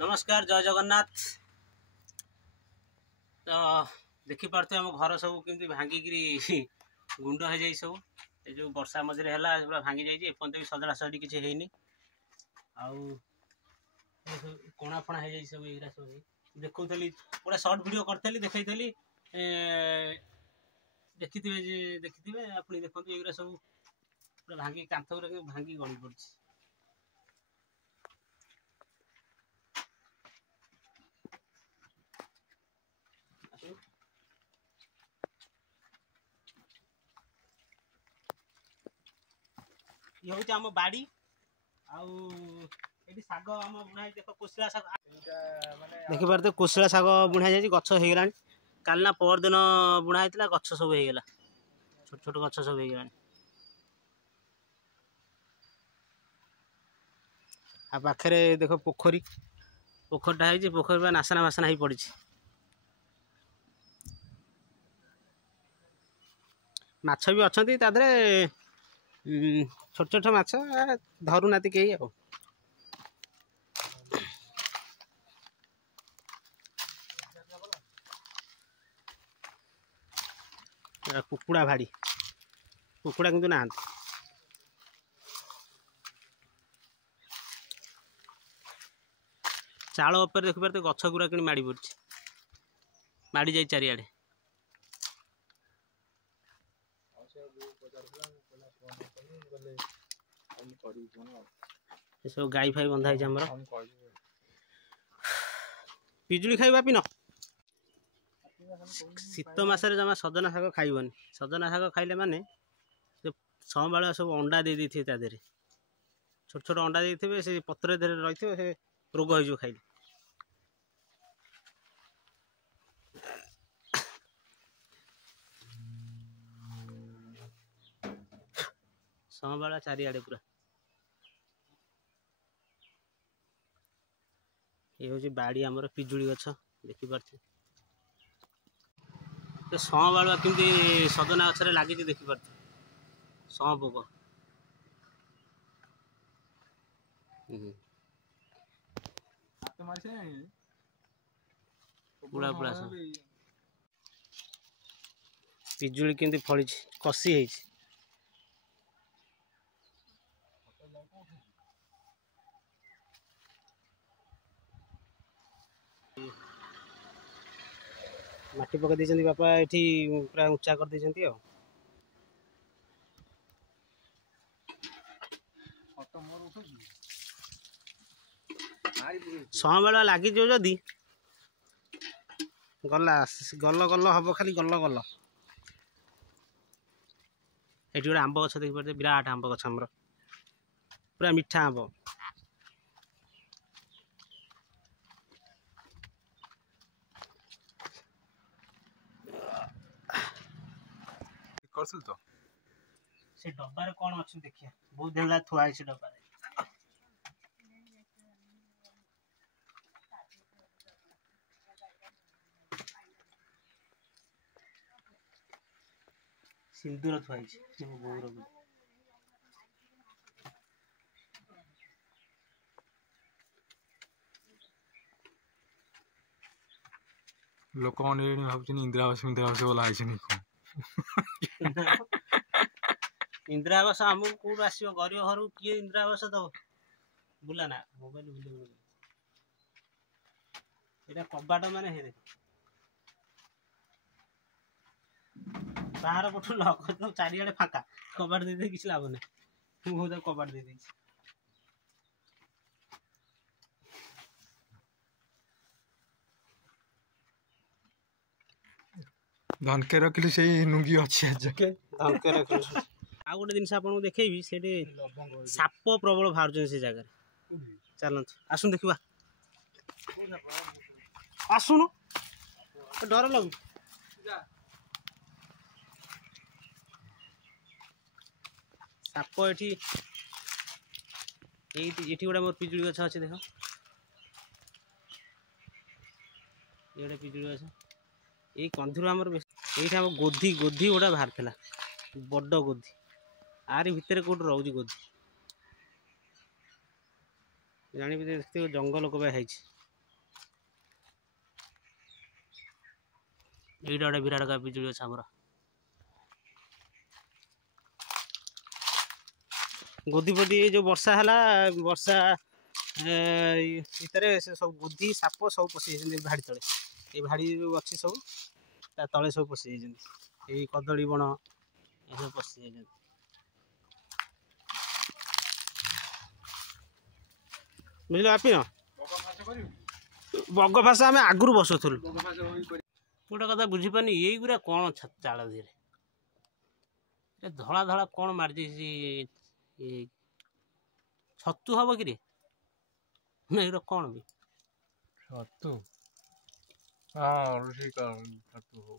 नमस्कार जय जगन्नाथ। तो देखी पार्थे आम घर सब केमती भांगिकी गुंड हो जाए सब ये जो वर्षा मझे है पूरा भांगी जाइए एपर्त भी सजड़ा सजड़ी किसी है कणा फणा हो जाए सब ये सब देखी पूरा सर्ट वीडियो करी देखी देखिथे अपनी देखते ये सब पूरा भांगी कांथ भांगी गड़ी पड़ी। ये हूँ आम बाड़ी आठ शाग आम बुणा देख कोशिला शाग देखिपारे कोशिला शाग बुणा जाए गछ हो गला काल ना पर दिन बुणा होता गछ सब होगा छोट छोट गछ सब होगा आ पाखे देख पोखरी पोखरटा है पोखरी नासना मासना हो पड़ी माछ भी अच्छा तादे छोट छोट माछ धरू ना कहीं कुकुड़ा भाड़ी कुकुड़ा किंतु ना चाल उपर देखिपारे गछ गुरा कि माड़ी पड़ी माड़ी जाए चारिआडे सब गाई फाई बंधा है पिजुली खाइबा पिन शीत मसरे जमा सजना शाग खाइबनी सजना शाग खाइले माने संबाल सब अंडा दे देते तादेह छोट छोट अंडा देते से पत्र रही से रोग हो खाइले संबाल चारिआडे पूरा ये हूँ बाड़ी आमर पिजुली गछ देखिपारे तो संबालुआ केमती सजना गचर लगी देखिपारे सं पोक पुड़ा पुड़ा पिजुली केमती फली कसी है माटी पकई देते बापा ये पूरा उच्चा कर देते संबाल लगी जदि गला गल गल हम खाली गल गल ये गोटे आंब गछ देखिए विराट आंब गछ आमर पूरा मीठा आंब तो से डब्बार कौन अच्छी देखिए बहुत दिन लगा थुआ है डब्बार सिंदूर थुआई बोर लोक मैंने भाव इंदिरावास इंदिरावास बोला इंदिरा आवास आमको कौट आस गरीब घर किए इंदिरा आवास दब बुलाना मोबाइल बुले कबाट मान देख बाहर पटू लक चारिआडे फाका कबाट दे किसी लाभ ना बहुत कबाट दे धनके रखिली से नुंगी अच्छी धनके रखिली आ गोटे जिन आपको देखी से साप प्रबल बाहर से जगह चलत आसुन देखा आसुन डर लगु साप ये गोटे मोर पिजुली गछ अच्छे देख ये गोटे पिजुली गछ ये कंधुर आमर ये गोधी गोधी गोटा बाहर था बड़ गोधी आरी भितर कौट रोज गोधी जानी देखते जंगल कबा है ଏଇଟା ଗୋଟେ ବିରାଟ ପିଜୁଳି ଅଛି ଆମର। ଗୋଧି ଫୋଧି ଯେଉଁ ବର୍ଷା ହେଲା, ବର୍ଷା ଭିତରେ ସେ ସବୁ ଗୋଧି ସାପ ସବୁ ପଶିଯାଇଛନ୍ତି ଭାଡ଼ି ତଳେ। ଏଇ ଭାଡ଼ି ଯେଉଁ ଅଛି ସବୁ ତା ତଳେ ସବୁ ପଶିଯାଇଛନ୍ତି। ଏଇ କଦଳୀ ବଣ ଏସବୁ ପଶିଯାଇଛନ୍ତି। ବୁଝିଲ ଆପିନ, ବଗ ଫାସ ଆମେ ଆଗରୁ ବସୁଥିଲୁ। ଗୋଟେ କଥା ବୁଝିପାରୁନି, ଏଇଗୁରା କ'ଣ ଚାଳ ଧିରେ ଧଳା ଧଳା କ'ଣ ମାରିଦେଇଛି? ଛତୁ ହବ କିରେ? ନା ଏଗୁରା କ'ଣ ବି ଛତୁ? ହଁ ରୋଷେଇ ଛତୁ ହଉ।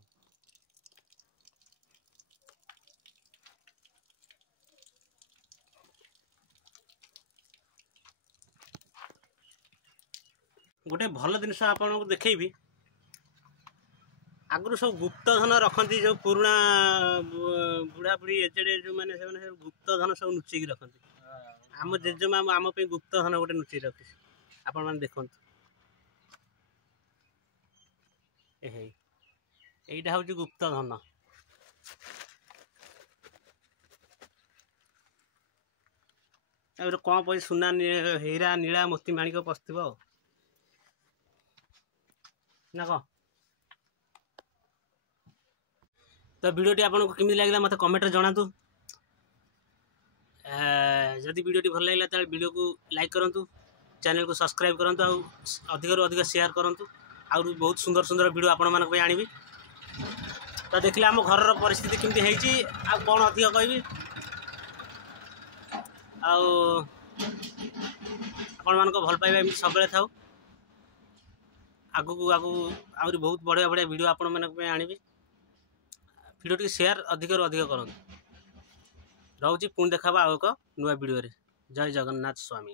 ଗୋଟେ ଭଲ ଜିନିଷ ଆପଣଙ୍କୁ ଦେଖେଇବି। ଆଗରୁ ସବୁ ଗୁପ୍ତଧନ ରଖନ୍ତି, ସବୁ ପୁରୁଣା ବୁଢ଼ାବୁଢ଼ୀ ଏଜେଡ୍ ଯେଉଁମାନେ, ସେମାନେ ସବୁ ଗୁପ୍ତଧନ ସବୁ ଲୁଚେଇକି ରଖନ୍ତି। ଆମ ଜେଜେମା ଆମ ପାଇଁ ଗୁପ୍ତଧନ ଗୋଟେ ଲୁଚେଇ ରଖିଛି, ଆପଣମାନେ ଦେଖନ୍ତୁ। ଏଇଟା ହେଉଛି ଗୁପ୍ତଧନ। କ'ଣ ପଇସା ସୁନା ହୀରା ନୀଳା ମୋତି ମାଣିକ ପଶିଥିବ ଆଉ ନା କ'ଣ? ତ ଭିଡ଼ିଓଟି ଆପଣଙ୍କୁ କେମିତି ଲାଗିଲା ମୋତେ କମେଣ୍ଟରେ ଜଣାନ୍ତୁ। ଯଦି ଭିଡ଼ିଓଟି ଭଲ ଲାଗିଲା ତାହେଲେ ଭିଡ଼ିଓକୁ ଲାଇକ୍ କରନ୍ତୁ, ଚ୍ୟାନେଲକୁ ସବସ୍କ୍ରାଇବ୍ କରନ୍ତୁ, ଆଉ ଅଧିକରୁ ଅଧିକ ସେୟାର କରନ୍ତୁ। ଆହୁରି ବହୁତ ସୁନ୍ଦର ସୁନ୍ଦର ଭିଡ଼ିଓ ଆପଣମାନଙ୍କ ପାଇଁ ଆଣିବି। ତ ଦେଖିଲେ ଆମ ଘରର ପରିସ୍ଥିତି କେମିତି ହେଇଛି, ଆଉ କ'ଣ ଅଧିକ କହିବି। ଆଉ ଆପଣମାନଙ୍କ ଭଲ ପାଇବା ଏମିତି ସବୁବେଳେ ଥାଉ। ଆଗକୁ ଆହୁରି ବହୁତ ବଢ଼ିଆ ବଢ଼ିଆ ଭିଡ଼ିଓ ଆପଣମାନଙ୍କ ପାଇଁ ଆଣିବି। ଭିଡ଼ିଓଟିକୁ ସେୟାର ଅଧିକରୁ ଅଧିକ କରନ୍ତୁ। ରହୁଛି, ପୁଣି ଦେଖା ହେବା ଆଉ ଏକ ନୂଆ ଭିଡ଼ିଓରେ। ଜୟ ଜଗନ୍ନାଥ ସ୍ୱାମୀ।